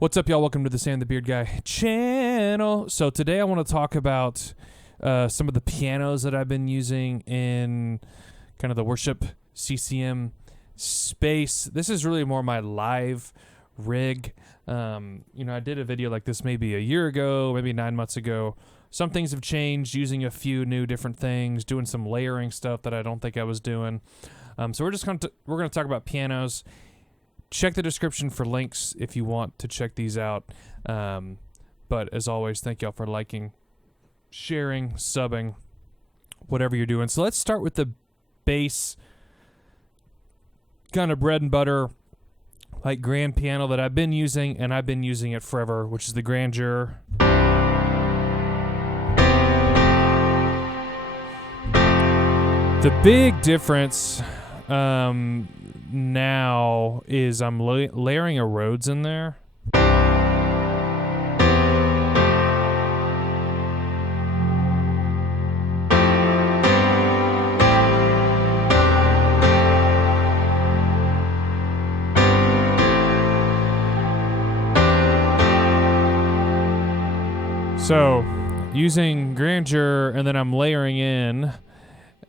What's up, y'all? Welcome to the Sam the Beard Guy channel. So today I want to talk about some of the pianos that I've been using in kind of the worship CCM space. This is really more my live rig. I did a video like this maybe a year ago, maybe 9 months ago. Some things have changed, using a few new different things, doing some layering stuff that I don't think I was doing. So we're going to talk about pianos. Check the description for links if you want to check these out. But as always, thank y'all for liking, sharing, subbing, whatever you're doing. So let's start with the base kind of bread and butter, like grand piano that I've been using, and I've been using it forever, which is the Grandeur. The big difference now is I'm layering a Rhodes in there. So using Grandeur, and then I'm layering in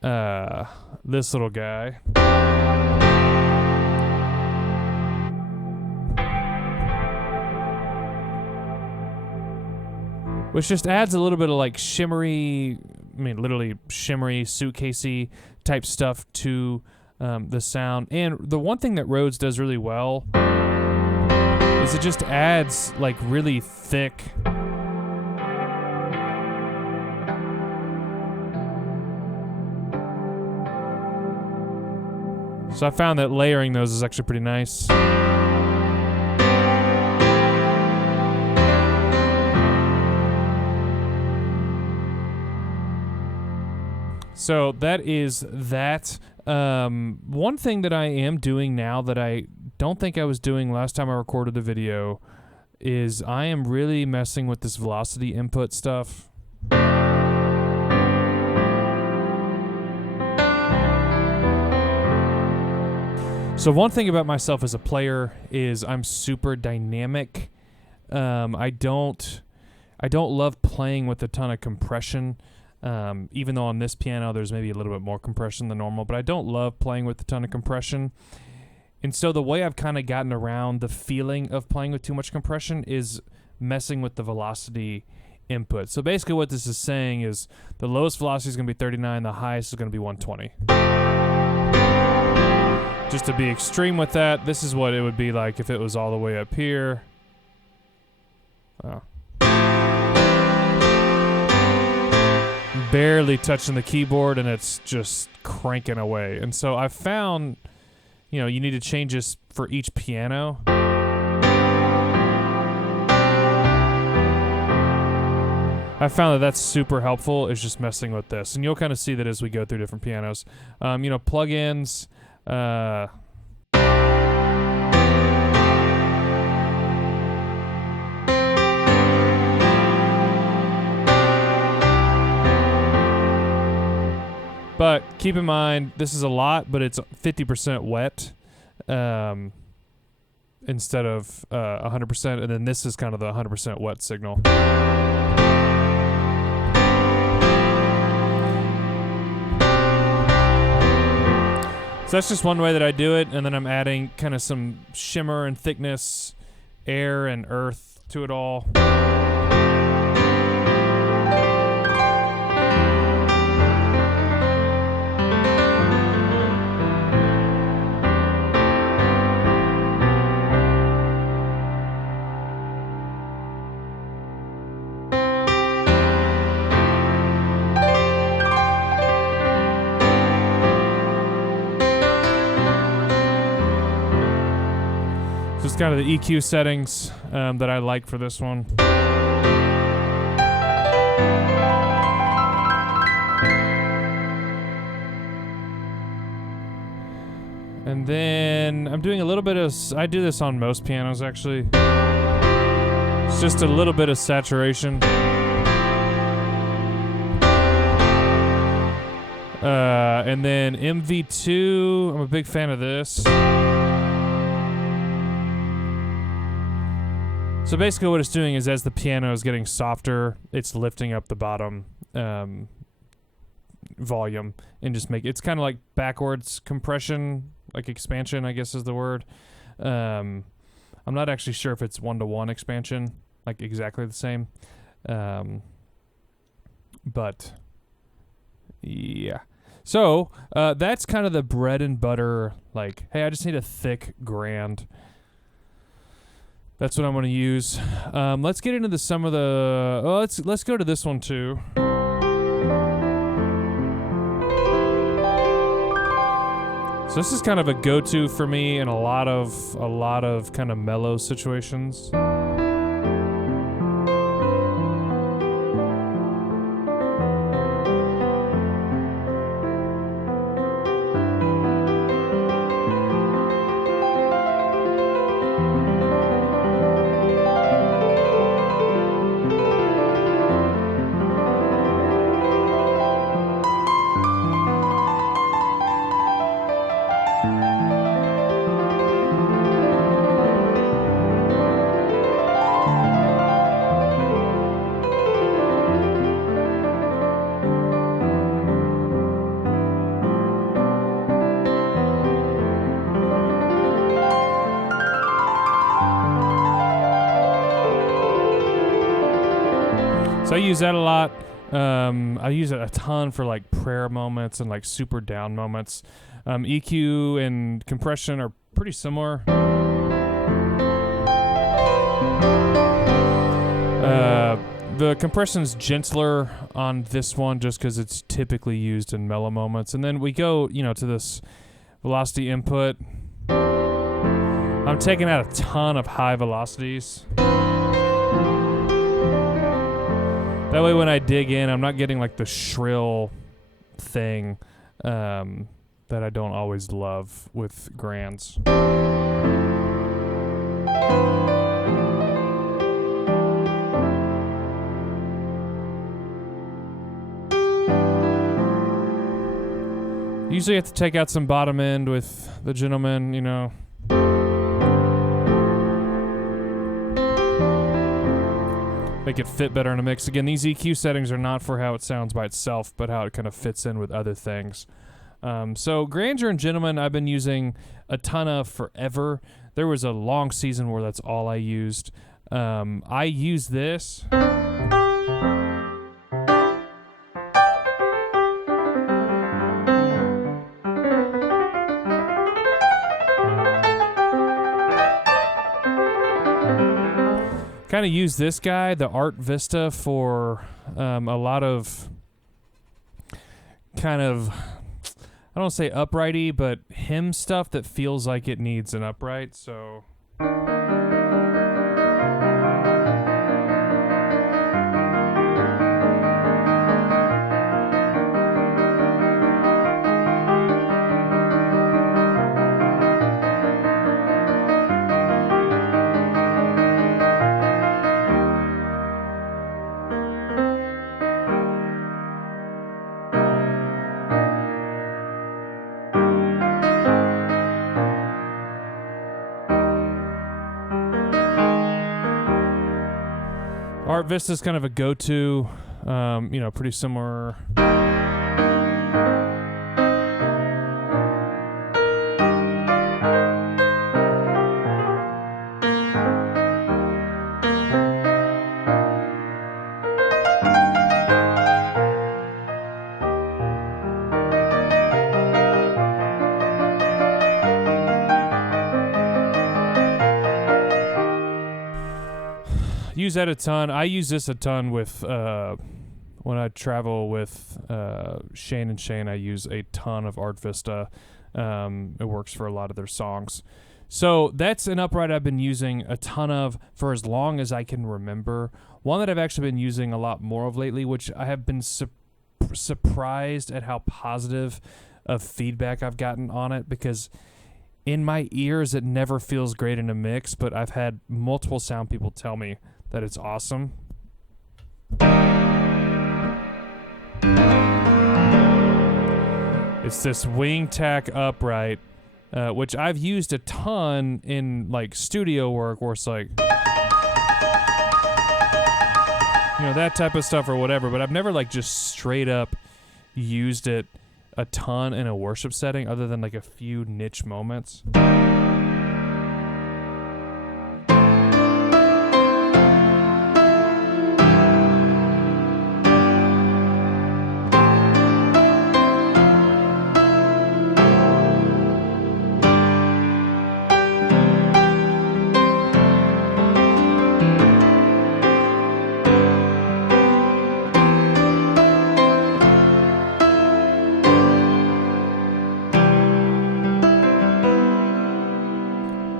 this little guy. Which just adds a little bit of like shimmery, literally shimmery, suitcasey type stuff to the sound. And the one thing that Rhodes does really well is it just adds like really thick So I found that layering those is actually pretty nice. So that is that. One thing that I am doing now that I don't think I was doing last time I recorded the video is I am really messing with this velocity input stuff. So one thing about myself as a player is I'm super dynamic. I don't love playing with a ton of compression. Even though on this piano there's maybe a little bit more compression than normal, but I don't love playing with a ton of compression. And so the way I've kind of gotten around the feeling of playing with too much compression is messing with the velocity input. So basically what this is saying is the lowest velocity is going to be 39, the highest is going to be 120. Just to be extreme with that, this is what it would be like if it was all the way up here. Oh. Barely touching the keyboard, and it's just cranking away. And so I found, you need to change this for each piano. I found that that's super helpful, is just messing with this. And you'll kind of see that as we go through different pianos. Plugins. But keep in mind, this is a lot, but it's 50% wet instead of 100%, and then this is kind of the 100% wet signal. So that's just one way that I do it, and then I'm adding kind of some shimmer and thickness, air and earth to it all. Just kind of the EQ settings that I like for this one. And then I'm doing a little bit of, I do this on most pianos actually. It's just a little bit of saturation. And then MV2, I'm a big fan of this. So basically what it's doing is as the piano is getting softer, it's lifting up the bottom volume and just it's kind of like backwards compression, like expansion, I guess is the word. I'm not actually sure if it's 1-to-1 expansion, like exactly the same. But yeah. So that's kind of the bread and butter, like, hey, I just need a thick grand. That's what I'm going to use. Let's get into some of the... Well, let's go to this one too. So this is kind of a go-to for me in a lot of kind of mellow situations. So I use that a lot. I use it a ton for like prayer moments and like super down moments. EQ and compression are pretty similar. The compression's gentler on this one just because it's typically used in mellow moments. And then we go, to this velocity input. I'm taking out a ton of high velocities. That way when I dig in, I'm not getting like the shrill thing that I don't always love with grands. Usually I have to take out some bottom end with the gentleman, make it fit better in a mix. Again, these EQ settings are not for how it sounds by itself, but how it kind of fits in with other things. So Grandeur and Gentleman I've been using a ton of forever. There was a long season where that's all I used. I use this. Kind of use this guy, the Art Vista, for a lot of kind of, I don't want to say uprighty, but hymn stuff that feels like it needs an upright. So Art Vista is kind of a go-to, pretty similar. Use that a ton. I use this a ton with when I travel with Shane and Shane. I use a ton of Art Vista. It works for a lot of their songs. So that's an upright I've been using a ton of for as long as I can remember. One that I've actually been using a lot more of lately, which I have been surprised at how positive of feedback I've gotten on it, because in my ears it never feels great in a mix, but I've had multiple sound people tell me that it's awesome. It's this wing tack upright, which I've used a ton in like studio work, where it's like, that type of stuff or whatever. But I've never like just straight up used it a ton in a worship setting, other than like a few niche moments.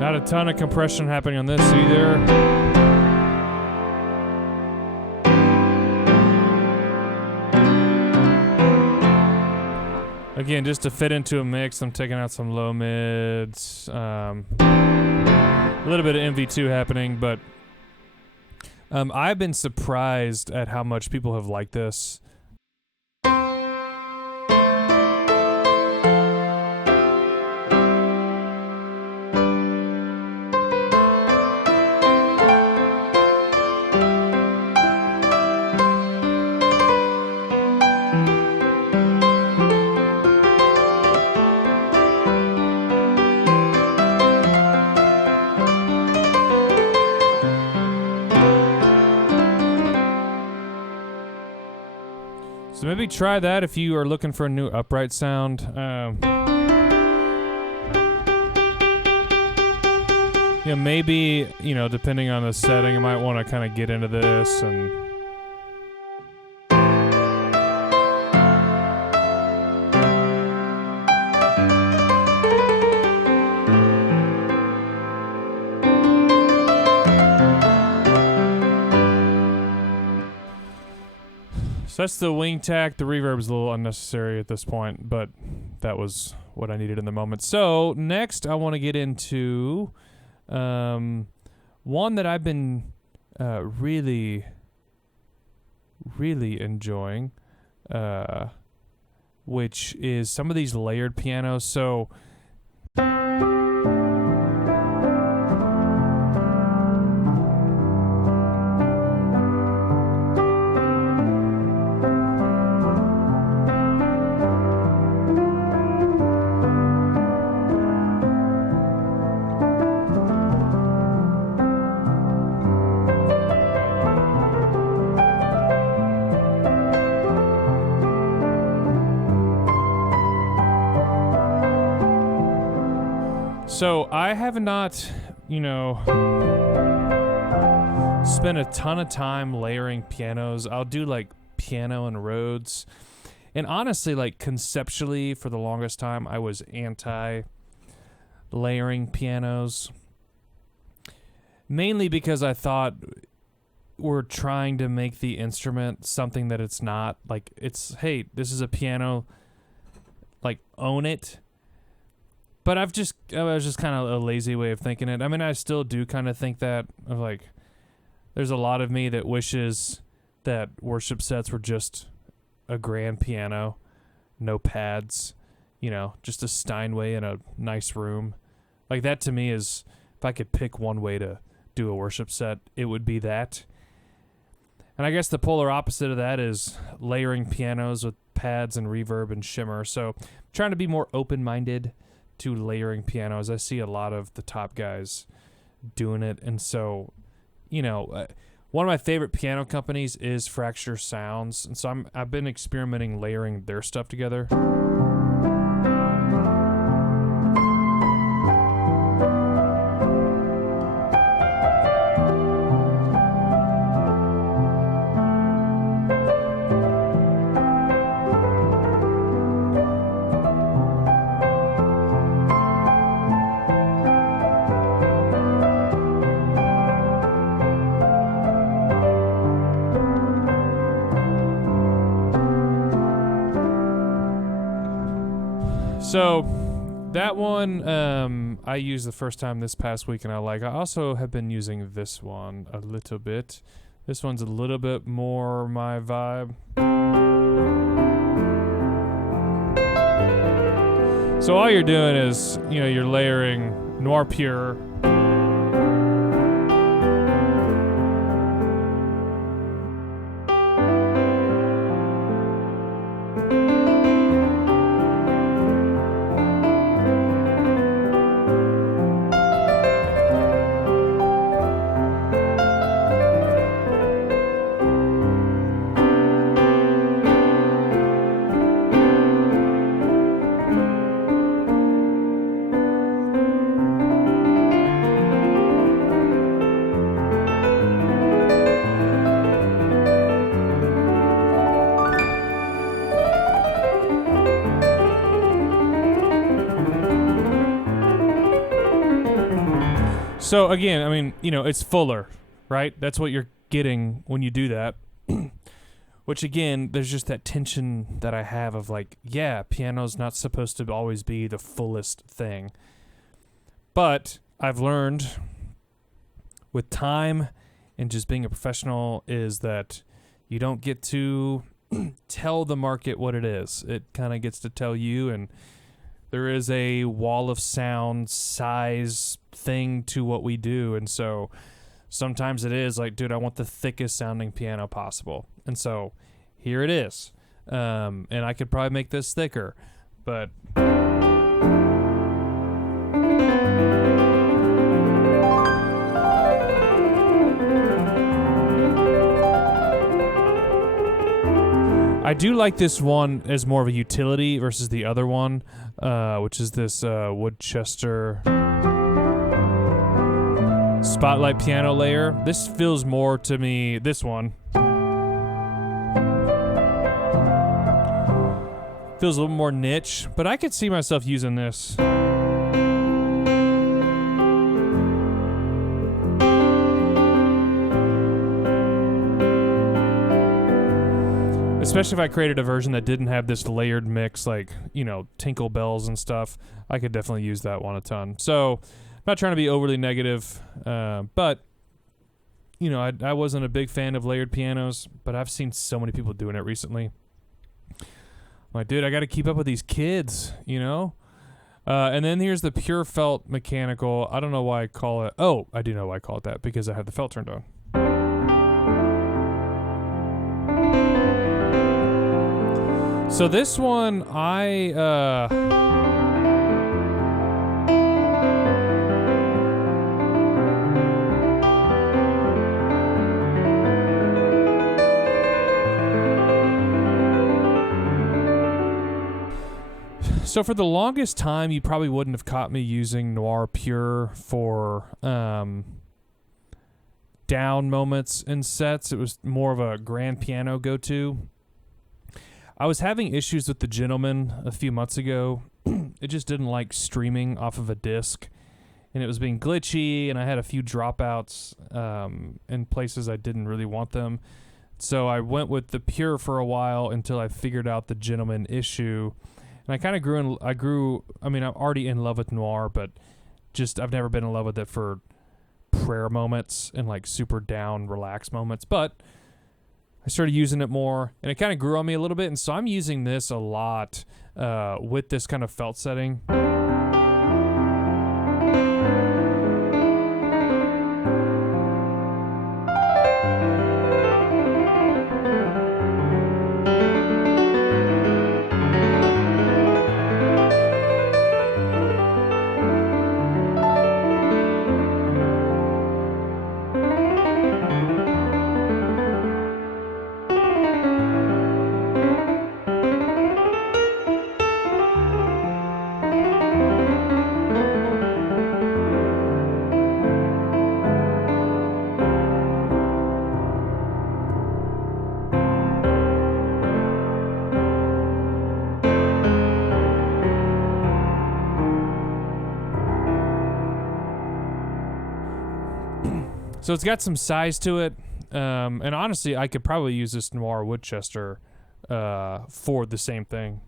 Not a ton of compression happening on this either. Again, just to fit into a mix, I'm taking out some low mids. A little bit of MV2 happening, but I've been surprised at how much people have liked this. So maybe try that if you are looking for a new upright sound. Maybe, depending on the setting, I might want to kind of get into this and... So that's the wing tack. The reverb is a little unnecessary at this point, but that was what I needed in the moment. So next I want to get into one that I've been really, really enjoying, which is some of these layered pianos. So I have not, spent a ton of time layering pianos. I'll do like piano and Rhodes. And honestly, like conceptually, for the longest time, I was anti-layering pianos. Mainly because I thought we're trying to make the instrument something that it's not. Like, hey, this is a piano, like, own it. But I was just kind of a lazy way of thinking it. I mean, I still do kind of think that, of like, there's a lot of me that wishes that worship sets were just a grand piano, no pads, just a Steinway in a nice room. Like, that to me is, if I could pick one way to do a worship set, it would be that. And I guess the polar opposite of that is layering pianos with pads and reverb and shimmer. So I'm trying to be more open-minded to layering pianos. I see a lot of the top guys doing it. And so, one of my favorite piano companies is Fracture Sounds. And so I've been experimenting layering their stuff together. So that one I used the first time this past week and I like. I also have been using this one a little bit. This one's a little bit more my vibe. So all you're doing is, you're layering Noir Pure. So again, I mean, it's fuller, right? That's what you're getting when you do that. Which again, there's just that tension that I have of like, yeah, piano's not supposed to always be the fullest thing. But I've learned with time and just being a professional is that you don't get to tell the market what it is. It kind of gets to tell you, and there is a wall of sound size thing to what we do. And so sometimes it is like, dude, I want the thickest sounding piano possible. And so here it is. And I could probably make this thicker, but I do like this one as more of a utility versus the other one, which is this Woodchester Spotlight piano layer. This feels more to me, this one feels a little more niche, but I could see myself using this. Especially if I created a version that didn't have this layered mix, like, tinkle bells and stuff. I could definitely use that one a ton. So, I'm not trying to be overly negative, but, I wasn't a big fan of layered pianos, but I've seen so many people doing it recently. I'm like, dude, I got to keep up with these kids, And then here's the pure felt mechanical. I don't know why I call it. Oh, I do know why I call it that, because I have the felt turned on. So this one, So for the longest time, you probably wouldn't have caught me using Noir Pure for down moments in sets. It was more of a grand piano go-to. I was having issues with the Gentleman a few months ago. It just didn't like streaming off of a disc, and it was being glitchy, and I had a few dropouts in places I didn't really want them. So I went with the Pure for a while until I figured out the Gentleman issue. And I kind of I'm already in love with Noir, but just I've never been in love with it for prayer moments and like super down, relaxed moments. But I started using it more, and it kind of grew on me a little bit, and so I'm using this a lot with this kind of felt setting. So it's got some size to it, and honestly, I could probably use this Noir Woodchester for the same thing.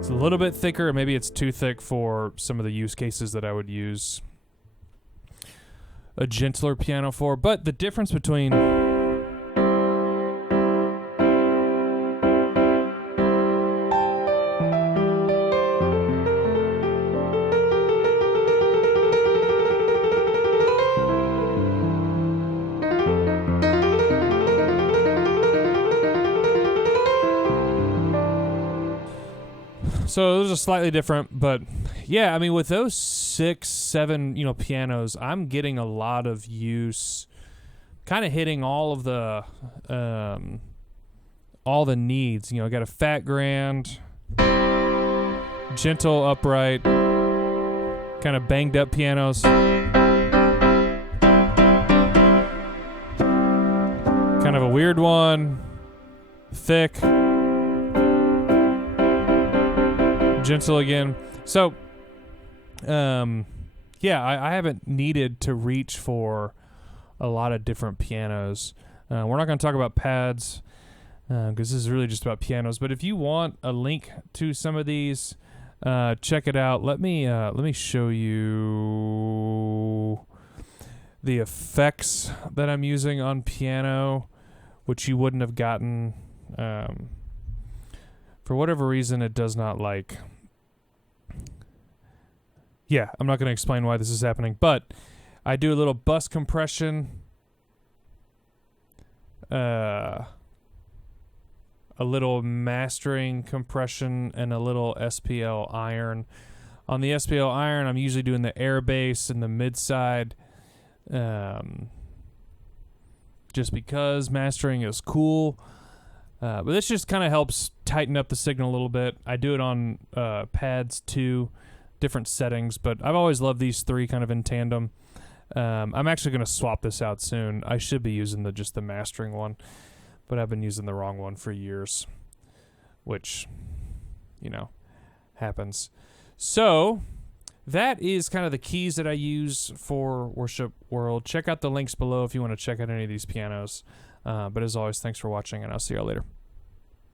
It's a little bit thicker, maybe it's too thick for some of the use cases that I would use a gentler piano for, but the difference between So those are slightly different, but yeah, I mean, with those 6, 7, pianos, I'm getting a lot of use, kind of hitting all of the needs. I got a fat grand, gentle upright, kind of banged up pianos, kind of a weird one, thick, gentle again. So, yeah, I haven't needed to reach for a lot of different pianos. We're not going to talk about pads because this is really just about pianos. But if you want a link to some of these, check it out. Let me show you the effects that I'm using on piano, which you wouldn't have gotten. For whatever reason, it does not like. Yeah, I'm not going to explain why this is happening, but I do a little bus compression, a little mastering compression, and a little SPL iron. On the SPL iron, I'm usually doing the air bass and the mid side, just because mastering is cool. But this just kind of helps tighten up the signal a little bit. I do it on pads too, different settings, but I've always loved these three kind of in tandem. I'm actually going to swap this out soon. I should be using just the mastering one, but I've been using the wrong one for years, which, happens. So that is kind of the keys that I use for Worship World. Check out the links below if you want to check out any of these pianos. But as always, thanks for watching, and I'll see y'all later.